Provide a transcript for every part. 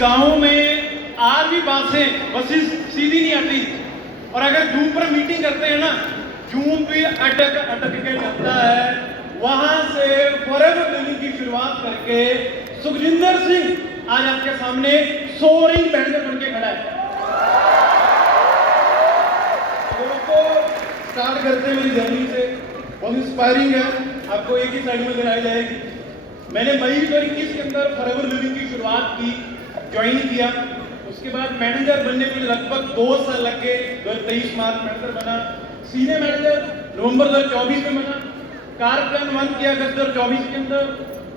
गांव में आज भी बातें बसेस सीधी नहीं आती, और अगर जूम पर मीटिंग करते हैं ना, जूम भी अटक अटक के जाता है। वहां से फॉरएवर लिविंग की शुरुआत करके सुखजिंदर सिंह आज आपके सामने सोरिंग बैंडर बन के खड़ा है। दोस्तों, स्टार्ट करते हैं मेरी जर्नी से, बहुत इंस्पायरिंग है, आपको एक ही साइड में दिखाई जाएगी। मैंने मई 2021 के अंदर फॉरएवर लिविंग की शुरुआत की, ज्वाइन किया। उसके बाद मैनेजर बनने में लगभग 2 साल लग गए। 2023 मार्च मैनेजर बना, सीनियर मैनेजर नवंबर 2024 में बना। कार प्लान 1 किया अगस्त 2024 के अंदर,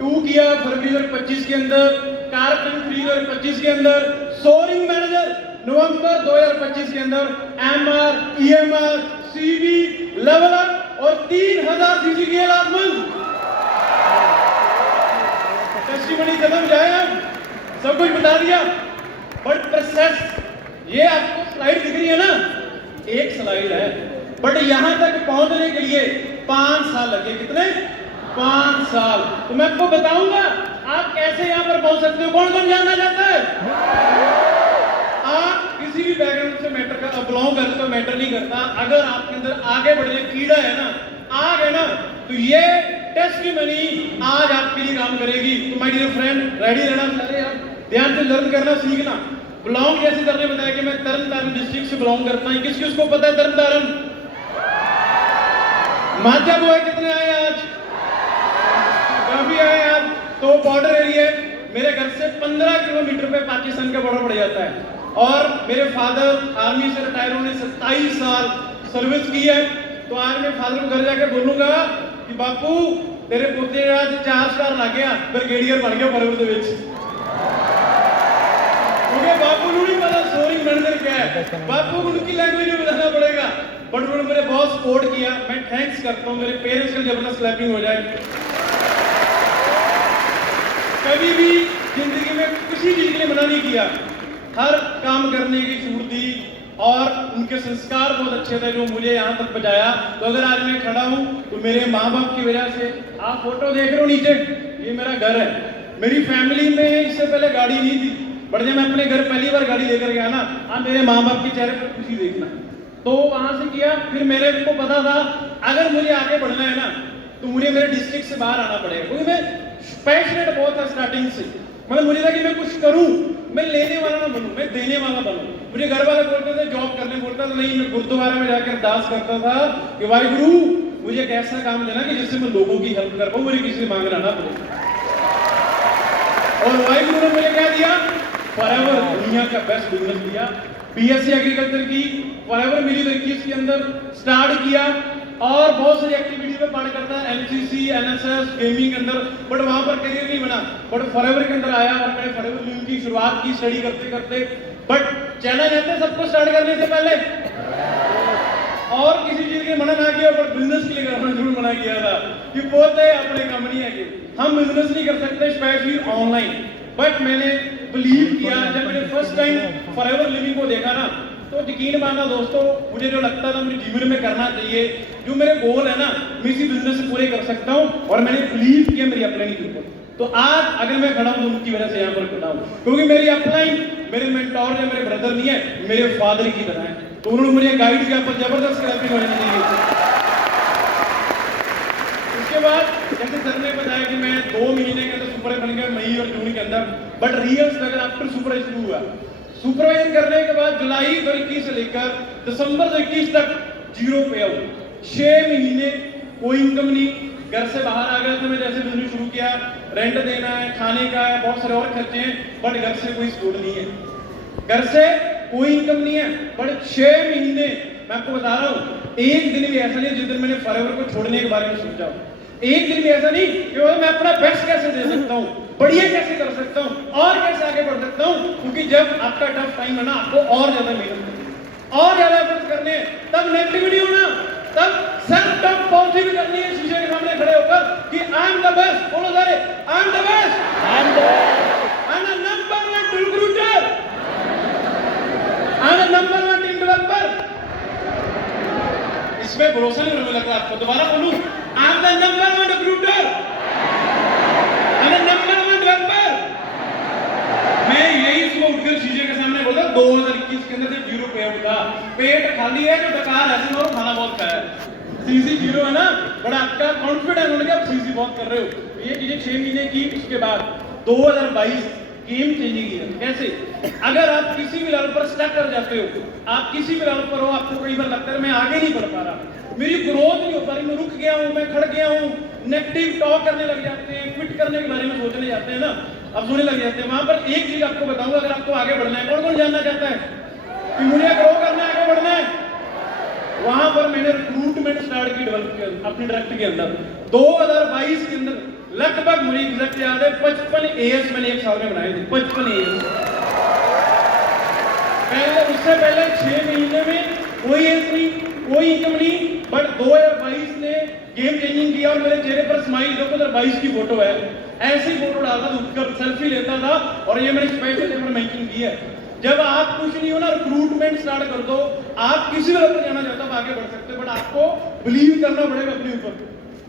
2 किया फरवरी 2025 के अंदर, कार प्लान 3 2025 के अंदर, सोरिंग मैनेजर नवंबर 2025 के अंदर, MR, EMR, CB, level up और 3000 सीसी की लाजमन टेस्टिमनी कदम जाए। हम सब कुछ बता दिया, बट प्रोसेस ये आपको स्लाइड दिख रही है ना, एक स्लाइड है, बट यहां तक पहुंचने के लिए 5 साल लगे। कितने? 5 साल। तो मैं आपको बताऊंगा आप कैसे यहां पर पहुंच सकते हो। कौन कौन जानना चाहता है? आप किसी भी बैकग्राउंड से मैटर का बिलोंग करते हो, मैटर नहीं करता। अगर आपके अंदर आगे बढ़ने कीड़ा है ना, आग है ना, तो ये टेस्टिमनी आज आपके लिए काम करेगी। तो माय डियर फ्रेंड, रेडी रहना सारे, आप ध्यान से लर्न करना, सीखना। बिलोंग कैसे करने बताया कि मैं तरनतारन डिस्ट्रिक्ट से बिलोंग करता हूं। किस किसको पता है तरनतारन? माचा बुआ कितने आए आज? काफी आए आज। तो बॉर्डर एरिया, मेरे घर से 15 किलोमीटर पे पाकिस्तान का बॉर्डर पड़ जाता है, और मेरे फादर आर्मी से रिटायर होने 27 साल सर्विस की है। तो आज मैं फादर को घर जाकर बोलूंगा कि बापू तेरे पोते आज 4 स्टार ला गया, ब्रिगेडियर बन गया फॉरएवर दे विच। क्योंकि बापू को नहीं पता सोरिंग मैनेजर क्या है, बापू को उनकी लैंग्वेज में बताना पड़ेगा। बट उन्होंने मेरे बहुत सपोर्ट किया, मैं थैंक्स करता हूँ। मेरे पेरेंट्स का जबरदस्त क्लैपिंग हो जाए। कभी भी जिंदगी में किसी चीज के लिए मना नहीं किया, हर काम करने की छूट दी, और उनके संस्कार बहुत अच्छे थे जो मुझे यहाँ तक पहुंचाया। तो अगर आज मैं खड़ा हूँ तो मेरे माँ बाप की वजह से। आप फोटो देख रहे हो नीचे, ये मेरा घर है। मेरी फैमिली में इससे पहले गाड़ी नहीं थी, बट जब मैं अपने घर पहली बार गाड़ी लेकर गया ना, आप मेरे माँ बाप के चेहरे पर खुशी देखना। तो वहां से किया, फिर मेरे को पता था अगर मुझे आगे बढ़ना है ना, तो मुझे मेरे डिस्ट्रिक्ट से बाहर आना पड़ेगा। क्योंकि मैं पैशनेट बहुत था स्टार्टिंग से, मतलब मुझे था कि मैं कुछ करूं, मैं लेने वाला ना बनूं, मैं देने वाला बनूं। मुझे घर वाले बोलते थे जॉब करने, बोलता था नहीं, मैं गुरुद्वारा में जाकर अरदास करता था कि वाहिगुरु मुझे एक ऐसा काम देना कि जिससे मैं लोगों की हेल्प कर पाऊं, मुझे किसी से मांगना ना पड़े। और वाहिगुरु ने मुझे क्या दिया? फॉरएवर, दुनिया का बेस्ट बिजनेस दिया। बीएससी एग्रीकल्चर की फॉरएवर मिली 21 के अंदर स्टार्ट किया, और बहुत सारी एक्टिविटी में पार्ट करता है, एनसीसी, एनएसएस, गेमिंग के अंदर। बट वहां पर करियर नहीं बना, बट फॉरएवर के अंदर आया, और मैंने फॉरएवर लिविंग की शुरुआत की स्टडी करते करते। बट चैलेंज आते सबको स्टार्ट करने से पहले, और किसी चीज के मना ना किया, बट बिजनेस के लिए करना जरूर मना किया था कि पोते अपने कंपनी है कि हम बिजनेस नहीं कर सकते, स्पेशली ऑनलाइन। बट मैंने बिलीव किया, जब मैंने फर्स्ट टाइम फॉरएवर लिविंग को देखा ना, तो यकीन माना दोस्तों, मुझे जो लगता था मुझे जीवन में करना चाहिए, जो मेरे गोल है ना, मैं इसी बिजनेस से पूरे कर सकता हूं, और मैंने बिलीव किया मेरी अपलाइन के ऊपर। तो आज अगर मैं खड़ा हूं तो उनकी वजह से यहाँ पर खड़ा हूं, क्योंकि मेरी अपलाइन मेरे मेंटोर या मेरे ब्रदर नहीं है, मेरे फादर की तरह है। तो उन्होंने मुझे गाइड किया, पर जबरदस्त क्लैपिंग होनी चाहिए। उसके बाद जैसे सर ने बताया कि मैं 2 महीने के अंदर सुपर बन गया, मई और जून के अंदर, but real struggle after super शुरू हुआ। सुपरवाइजर करने के बाद जुलाई 2021 से लेकर दिसंबर 2021 तक जीरो पे आउट, 6 महीने कोई इनकम नहीं। घर से बाहर आ गया था मैं, जैसे बिजनेस शुरू किया, रेंट देना है, खाने का है, बहुत सारे और खर्चे हैं, बट घर से कोई सपोर्ट नहीं है, घर से कोई इनकम नहीं है। बट 6 महीने मैं आपको बता रहा हूँ, एक दिन भी ऐसा नहीं जिस दिन मैंने फॉरएवर को छोड़ने के बारे में सोचा। एक दिन भी ऐसा नहीं कि मैं अपना बेस्ट कैसे दे सकता हूँ, बढ़िया कैसे कर सकता हूँ, और कैसे आगे बढ़ सकता हूँ। क्योंकि जब आपका टफ टाइम है ना, आपको और ज्यादा मेहनत करनी, और ज्यादा एफर्ट करने, तब नेगेटिविटी होना, तब सेल्फ टॉक पॉजिटिव करनी है, शीशे के सामने खड़े होकर कि आई एम द बेस्ट। बोलो सारे, I am the best, I am the number 1 recruiter, I am the number 1 team developer. इसमें भरोसा नहीं होने लगा आपको, दोबारा बोलूं, I am the number 1 recruiter, I am the number 1 developer. मैं यही पेट खाली है जो डकार ऐसे और खाना बहुत खाया है। सीसी 0 है ना, बड़ा आपका कॉन्फिडेंस होने का, आप सीसी बहुत कर रहे हो। ये चीजें 6 महीने की, उसके बाद 2022 गेम चेंजिंग ईयर। कैसे? अगर आप किसी भी लेवल पर स्टक कर जाते हो, आप किसी भी लेवल पर हो, आपको कई बार लगता है मैं आगे नहीं बढ़ पा रहा, मेरी ग्रोथ नहीं हो पा रही, मैं रुक गया हूं, मैं खड़ गया हूं, नेगेटिव टॉक करने लग जाते हैं, क्विट करने के बारे में सोचने जाते हैं ना, अब सोने लग जाते हैं। वहां पर एक चीज आपको बताऊंगा, अगर आपको आगे बढ़ना है, कौन कौन जानना चाहता है कि मुझे ग्रो करना है, आगे बढ़ना है, वहां पर मैंने रिक्रूटमेंट स्टार्ट की, डेवलप किया अपने डायरेक्ट के अंदर। 2022 के अंदर लगभग मुझे एग्जैक्ट याद है 55 एएस मैंने एक साल में बनाए थे, 55 एएस। पहले उससे पहले 6 महीने में कोई एएस नहीं, कोई इनकम नहीं, बट 2022 ने गेम चेंजिंग किया। और मेरे चेहरे पर स्माइल देखो, 2022 की फोटो है, ऐसी फोटो डालता था, उठकर सेल्फी लेता था, और ये मैंने स्पेशल मेंशन किया है। जब आप कुछ नहीं हो ना, रिक्रूटमेंट स्टार्ट कर दो, आप किसी लेवल पर जाना चाहते हो, आगे बढ़ सकते हो, बट आपको बिलीव करना पड़ेगा अपने ऊपर।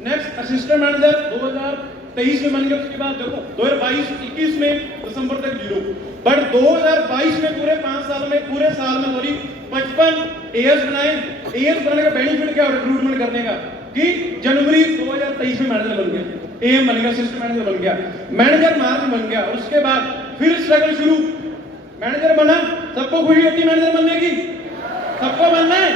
नेक्स्ट असिस्टेंट मैनेजर 2023 में बन गया, उसके बाद देखो 2022-21 में दिसंबर तक 0, बट 2022 में पूरे 5 साल में, पूरे साल में सॉरी 55 एएस बनाए। एएस बनाने का बेनिफिट क्या है रिक्रूटमेंट करने का, कि जनवरी 2023 में मैनेजर बन गया, एएम बन गया, असिस्टेंट मैनेजर बन गया, मैनेजर मार्च में बन गया, और उसके बाद फिर स्ट्रगल शुरू। मैनेजर बना, सबको खुशी होती मैनेजर बनने की, सबको बनना है,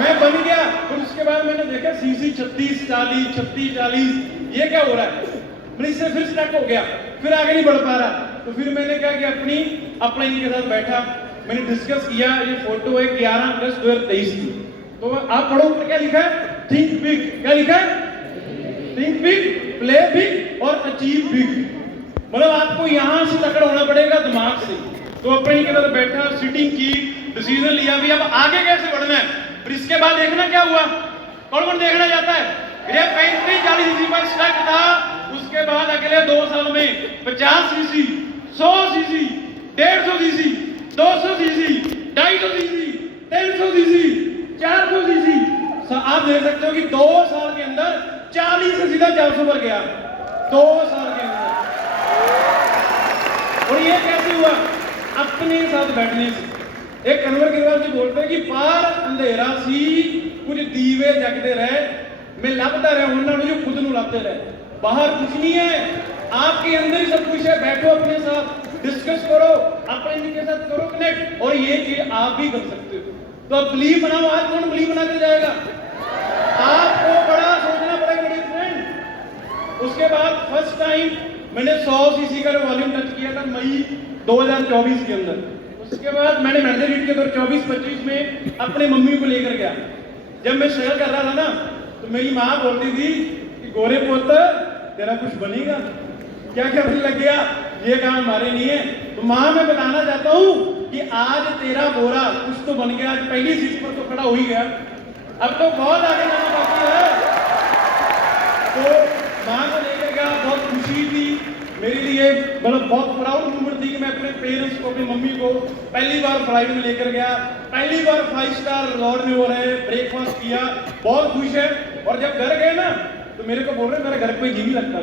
मैं बन गया। फिर उसके बाद मैंने देखा सीसी 36-40, 36-40, ये क्या हो रहा है, मैं इससे फिर स्टक हो गया, फिर आगे नहीं बढ़ पा रहा। तो फिर मैंने क्या किया, अपनी अपलाइन के साथ बैठा, मैंने डिस्कस किया। ये फोटो है 11 अगस्त 2023 की, तो आप पढ़ो ऊपर क्या लिखा है, थिंक बिग। क्या लिखा है? थिंक बिग, प्ले बिग और अचीव बिग। मतलब आपको यहां से तकड़ होना पड़ेगा दिमाग से। तो अपने के अंदर बैठा, सीटिंग की, डिसीजन लिया भी अब आगे कैसे बढ़ना है। फिर इसके बाद देखना क्या हुआ, कौन कौन देखना चाहता है। मेरे 35-40 सीसी पर स्टक था, उसके बाद अगले 2 साल में 50 CC, 100 CC, 150 CC, 200 CC, 250 CC, 300 CC, 400 CC. आप देख सकते हो कि 2 साल के अंदर 40 से सीधा 400 पर गया, 2 साल के अंदर। और ये कैसे हुआ, अपने साथ बैठने से। एक कन्वर गिरवाल जी बोलते हैं कि पार अंधेरा सी कुछ दीवे जगते रहे, मैं लभता रहा उन्होंने जो खुद नु लभते रहे। बाहर कुछ नहीं है, आपके अंदर ही सब कुछ है। बैठो अपने साथ, डिस्कस करो, अपने के साथ करो कनेक्ट, और ये चीज आप भी कर सकते हो। तो अब बिलीव बनाओ, आज कौन बिलीव बना कर जाएगा, आपको बड़ा सोचना पड़ेगा मेरे फ्रेंड। उसके बाद फर्स्ट टाइम मैंने 100 सीसी का वॉल्यूम टच किया था मई 2024 के अंदर। उसके बाद मैंने मैनेजर रीड के 2024-25 में अपने मम्मी को लेकर गया। जब मैं शेयर कर रहा था ना, तो मेरी माँ बोलती थी कि गोरे पुत्र तेरा कुछ बनेगा, क्या क्या बनने लग गया, ये काम हमारे नहीं है। तो माँ मैं बताना चाहता हूँ कि आज तेरा बोरा कुछ तो बन गया, आज पहली सीट पर तो खड़ा हो ही गया, अब तो बहुत आगे जाना बाकी है। तो माँ को लेकर गया, बहुत खुशी थी मेरे लिए, मतलब बहुत प्राउड मोमेंट थी कि मैं अपने पेरेंट्स को, अपनी मम्मी को पहली बार फ्लाइट में लेकर गया, पहली बार 5 स्टार रिजॉर्ट में हो रहे, ब्रेकफास्ट किया, बहुत खुश है। और जब घर गए ना, तो मेरे को बोल रहे मेरा घर पे जी नहीं लगता,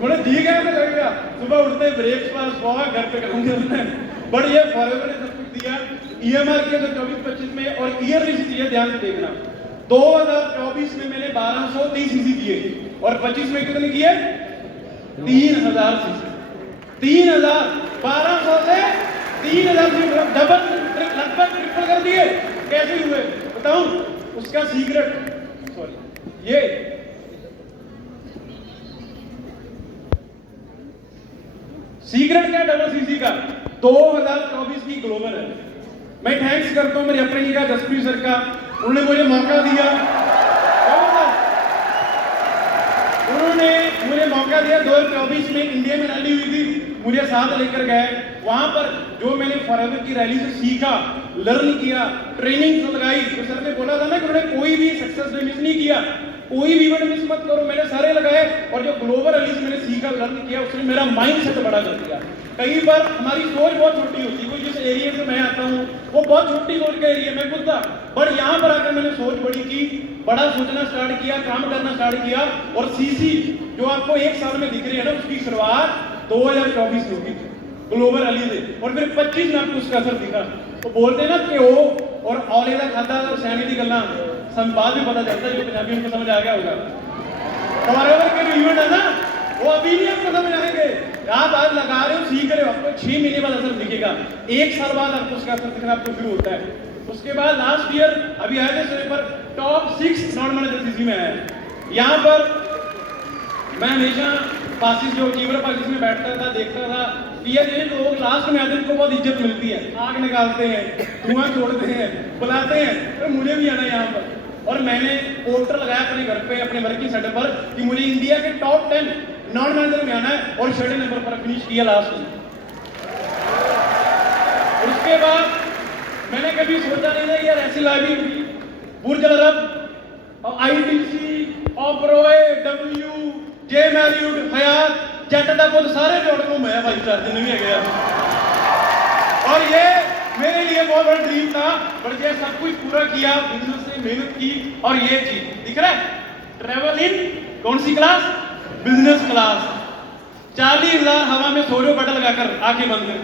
बोले जी कैसे लगेगा, सुबह उठते ब्रेकफास्ट बहुत घर पे करूंगे। बट ये फॉरएवर ने सब कुछ दिया। ईएमआर के तो 24-25 में, और ईयरली चीजें ध्यान से देखना, 2024 में मैंने 1230 सीसी किए, और 25 में कितने किए, 3000 सीसी। 3000, 1200 से 3000 सीसी, डबल, लगभग ट्रिपल कर दिए। कैसे हुए बताऊं, उसका सीक्रेट, सॉरी ये सीक्रेट क्या डबल सीसी का, 2024 की ग्लोबल है। मैं थैंक्स करता हूं मेरे अपने का जसप्रीत सर का, उन्होंने मुझे मौका दिया, उन्होंने मुझे मौका दिया। 2024 में इंडिया में रैली हुई थी, मुझे साथ लेकर गए। वहां पर जो मैंने फॉरएवर की रैली से सीखा, लर्न किया, ट्रेनिंग लगाई, तो सर ने बोला था ना कि उन्होंने कोई भी सक्सेस डे मिस नहीं किया, कोई भी इवेंट मिस मत करो, मैंने सारे लगाए। और जो ग्लोबल रैली से मैंने सीखा, लर्न किया, उसने मेरा माइंड सेट बड़ा कर दिया। कई बार हमारी सोच बहुत छोटी होती है, कोई जिस एरिया से मैं आता हूँ वो बहुत छोटी सोच का एरिया, मैं खुद था, बट यहाँ पर आकर मैंने सोच बड़ी की, बड़ा सोचना स्टार्ट किया, काम करना स्टार्ट किया। और सीसी जो आपको 1 साल में दिख रही है ना, उसकी शुरुआत 2024 में होगी ग्लोबल रैली से, और फिर 25 में आपको उसका असर दिखा। तो बोलते हैं ना कि वो और औले का खाता और सैनी की गल्ला संवाद भी पता चलता है, जो पंजाबी उनको समझ आ गया होगा। हमारे वर्ग के जो इवेंट है ना, वो अभी नहीं आपको समझ आएंगे। आप आज लगा रहे हो, सीख रहे हो, आपको 6 महीने बाद असर दिखेगा, 1 साल बाद आपको उसका असर दिखना आपको शुरू होता है। उसके बाद लास्ट ईयर अभी आए थे समय पर टॉप 6 नॉन मैनेजर सीसी में आया है। यहाँ पर मैं हमेशा पासिस जो कीवर पासिस में बैठता था, देखता था कि यार ये लोग लास्ट में आते हैं, इनको बहुत इज्जत मिलती है, आग निकालते हैं, धुआं छोड़ते हैं, बुलाते हैं, तो मुझे भी आना यहाँ पर। और मैंने पोस्टर लगाया अपने घर पे, अपने वर्किंग सेटअप पर कि मुझे इंडिया के टॉप 10 नॉन मैनेजर में आना है, और 6 नंबर पर फिनिश किया लास्ट में। उसके बाद मैंने कभी सोचा नहीं था यार ऐसी लाइफ होगी। बुर्ज अल अरब और ITC ऑबरॉय W जे मैरियट हयात जेट दा पुल सारे जोड़ को मैं 5 स्टार जिन्हें भी है गया। और ये मेरे लिए बहुत बड़ा ड्रीम था, पर ये सब कुछ पूरा किया, बिजनेस से मेहनत की, और ये चीज दिख रहा है, ट्रेवल इन कौन सी क्लास? Business class. 40,000 हवा में सो रहे हो बटन लगाकर, आंखें बंद कर,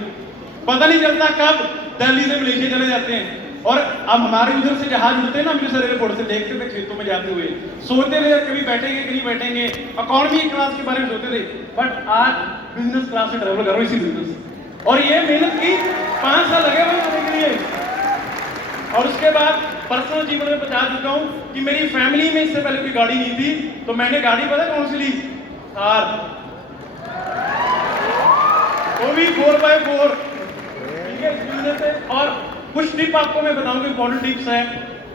पता नहीं चलता कब दिल्ली से मलेशिया चले जाते हैं। और अब हमारे उधर से जहाज उड़ते हैं ना, अमृतसर एयरपोर्ट से, देखते थे खेतों में जाते हुए, सोते थे कभी बैठेंगे कभी बैठेंगे, इकोनॉमी क्लास के बारे में सोचते थे, बट आज बिजनेस क्लास से ट्रैवल कर रहा हूँ इसी बिजनेस। और ये मेहनत की 5 साल लगे हुए आने के लिए। और उसके बाद पर्सनल जीवन में बता चुका हूँ कि मेरी फैमिली में इससे पहले कोई गाड़ी नहीं थी, तो मैंने गाड़ी पता कौन सी ली? थार, वो भी 4x4। ठीक है, बिजनेस है। और कुछ टिप आपको मैं बताऊंगा, इंपॉर्टेंट टिप्स है।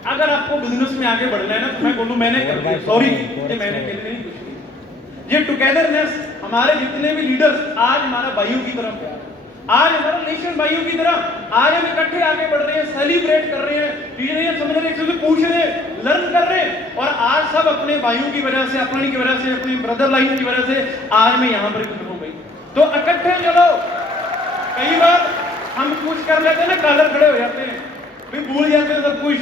अगर आपको बिजनेस में आगे बढ़ना है ना, तो मैं बोलूं मैंने कर दिया, सॉरी ये मैंने कहते नहीं कुछ। ये टुगेदरनेस, हमारे जितने भी लीडर्स आज हमारा भाइयों की तरफ है, आज हमारा नेशन भाइयों की तरह, आज हम इकट्ठे आगे बढ़ रहे हैं, सेलिब्रेट कर रहे हैं, चीजें समझ रहे, एक दूसरे से पूछ रहे हैं, लर्न कर रहे हैं। और आज सब अपने भाइयों की वजह से, अपनी की वजह से, अपनी ब्रदर लाइन की वजह से आज मैं यहाँ पर खड़ा हूँ भाई। तो इकट्ठे चलो। कई बार हम कुछ कर लेते हैं ना, कलर खड़े हो जाते हैं, फिर भूल जाते हैं सब कुछ।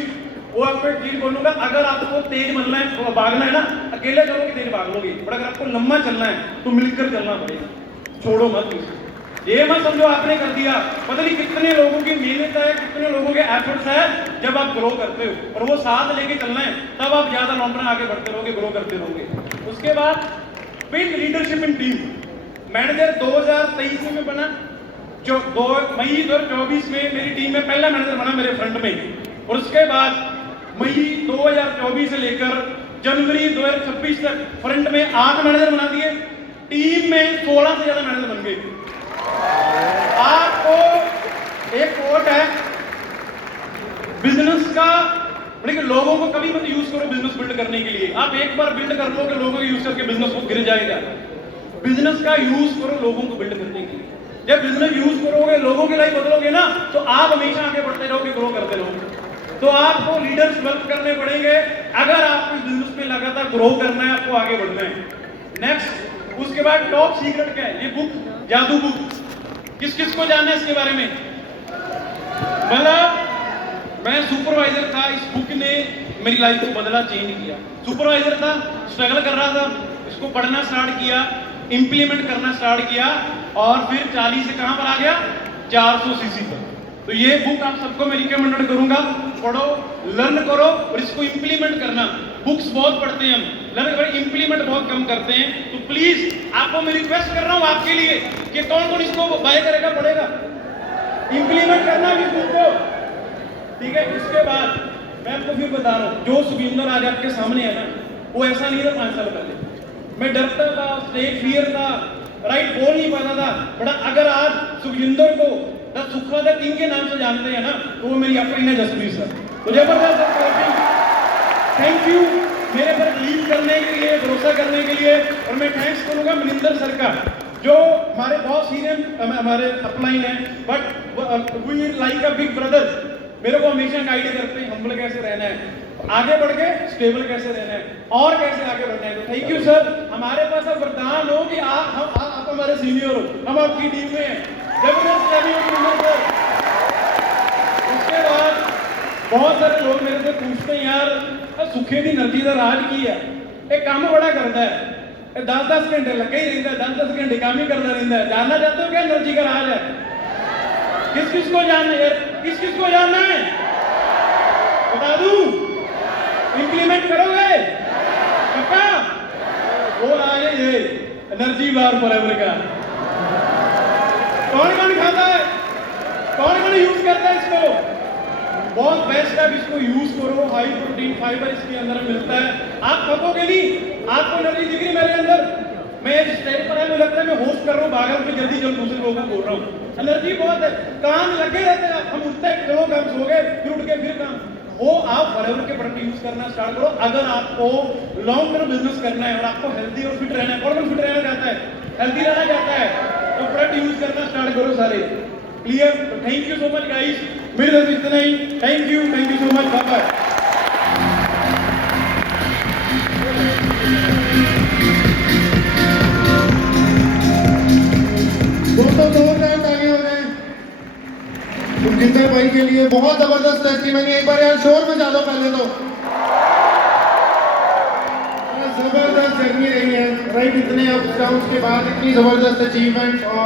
वो आपको एक चीज बोलूंगा, अगर आपको तेज बनना है, तो भागना है ना, अकेले चलोगे तेज भाग लोगे, बट अगर आपको लंबा चलना है तो मिलकर चलना पड़ेगा, छोड़ो मत किसी। ये मत समझो आपने कर दिया, पता नहीं कितने लोगों की मेहनत है, कितने लोगों के एफर्ट्स है। जब आप ग्रो करते हो और वो साथ लेके चलना है, तब आप ज्यादा लॉन्ग रन आगे बढ़ते रहोगे, ग्रो करते रहोगे। उसके बाद build leadership in team. Manager 2023 में बना, जो 2 मई 2024 में मेरी टीम में पहला मैनेजर बना मेरे फ्रंट में। और उसके बाद मई 2024 से लेकर जनवरी 2026 तक फ्रंट में 8 मैनेजर बना दिए, टीम में 16 से ज्यादा मैनेजर बन गए। आपको एक कोट है बिजनेस का, लेकिन लोगों को कभी मत यूज करो बिजनेस बिल्ड करने के लिए। आप एक बार बिल्ड कर लोगे, लोगों को यूज करके बिजनेस को गिर जाएगा। बिजनेस का यूज करो लोगों को बिल्ड करने के लिए। जब बिजनेस यूज करोगे, लोगों की लाइफ बदलोगे ना, तो आप हमेशा आगे बढ़ते रहोगे, ग्रो करते रहोगे। तो आपको लीडर्स डेवलप करने पड़ेंगे अगर आपको बिजनेस में लगातार ग्रो करना है, आपको आगे बढ़ना है। नेक्स्ट, उसके बाद टॉप सीक्रेट क्या है? ये बुक, जादू बुक, किस किस को जानना है इसके बारे में? मतलब मैं सुपरवाइजर था, इस बुक ने मेरी लाइफ को बदला, चेंज किया। सुपरवाइजर था, स्ट्रगल कर रहा था, इसको पढ़ना स्टार्ट किया, इंप्लीमेंट करना स्टार्ट किया, और फिर 40 से कहां पर आ गया? 400 सीसी पर। तो ये बुक आप सबको मैं रिकमेंड करूंगा, पढ़ो, लर्न करो और इसको इंप्लीमेंट करना। बुक्स बहुत पढ़ते हैं हम, लर्न कर, इंप्लीमेंट बहुत कम करते हैं। तो प्लीज आपको मैं रिक्वेस्ट कर रहा हूं आपके लिए कि कौन कौन इसको बाय करेगा, पढ़ेगा, इंप्लीमेंट करना इस बुक को, ठीक है। इसके बाद मैं आपको फिर बता रहा हूं, जो सुखविंदर आज आपके सामने है ना, वो ऐसा नहीं था 5 साल पहले। मैं डरता था, स्टेज फियर था, राइट, बोल नहीं पाता था, बट अगर आज सुखविंदर को सुखा द किंग के नाम से जानते हैं ना, तो वो मेरी अपनी है जसप्रीत सर। तो जबरदस्त, थैंक यू मेरे पर बिलीव करने के लिए, भरोसा करने के लिए। और मैं थैंक्स करूंगा मनिंदर सर का, जो हमारे बहुत सीनियर हमारे अपलाइन है, but we like a big brother, मेरे को हमेशा गाइड करते हैं हम्बल कैसे रहना है, आगे बढ़ के स्टेबल कैसे रहना है, और कैसे आगे बढ़ना है। तो थैंक यू सर, हमारे पास अब वरदान हो कि आप हमारे सीनियर हो, हम आपकी टीम में हैं। उसके बाद बहुत सारे लोग मेरे से पूछते हैं, यार सुखे की एनर्जी का राज की है? एक काम बड़ा करता है, 10-10 घंटे लगे ही रहता है, 10-10 घंटे काम ही करता रहता है। जानना चाहते हो क्या एनर्जी का राज है? किस किस को जानना है? किस किस को जानना है? बता दूं, इंप्लीमेंट करोगे पक्का? वो आए ये एनर्जी बार फॉरएवर का, कौन कौन खाता है, कौन कौन यूज करता है इसको? बहुत बेस्ट है, इसको यूज करो, हाई प्रोटीन फाइबर इसके अंदर मिलता है, आप थकोगे नहीं, आपको एनर्जी दिख रही मेरे अंदर, मैं इस स्टेज पर है, मुझे लगता है मैं होस्ट कर रहा हूँ भागल पे, जल्दी जल्द दूसरे लोगों को बोल रहा हूँ, एनर्जी बहुत है, काम लगे रहते हैं, हम उठते हैं चलो काम सो गए, फिर उठ के फिर काम, वो आप फॉरएवर के प्रोडक्ट यूज करना स्टार्ट करो। अगर आपको लॉन्ग टर्म बिजनेस करना है और आपको हेल्दी और फिट रहना है, कौन फिट रहना चाहता है, हेल्दी रहना चाहता है, तो प्रोडक्ट यूज करना स्टार्ट करो सारे। क्लियर? तो thank you so much guys, मेरे तरफ से इतना ही, thank you so much, bye bye. दोस्तों जोरदार तालियां हो जाए गुरजिंदर भाई के लिए, बहुत जबरदस्त टेस्टिमनी, एक बार यार शोर मचा दो पहले तो। जबरदस्त जर्नी रही है, राइट, इतने अप्स डाउन्स के बाद इतनी जबरदस्त अचीवमेंट। और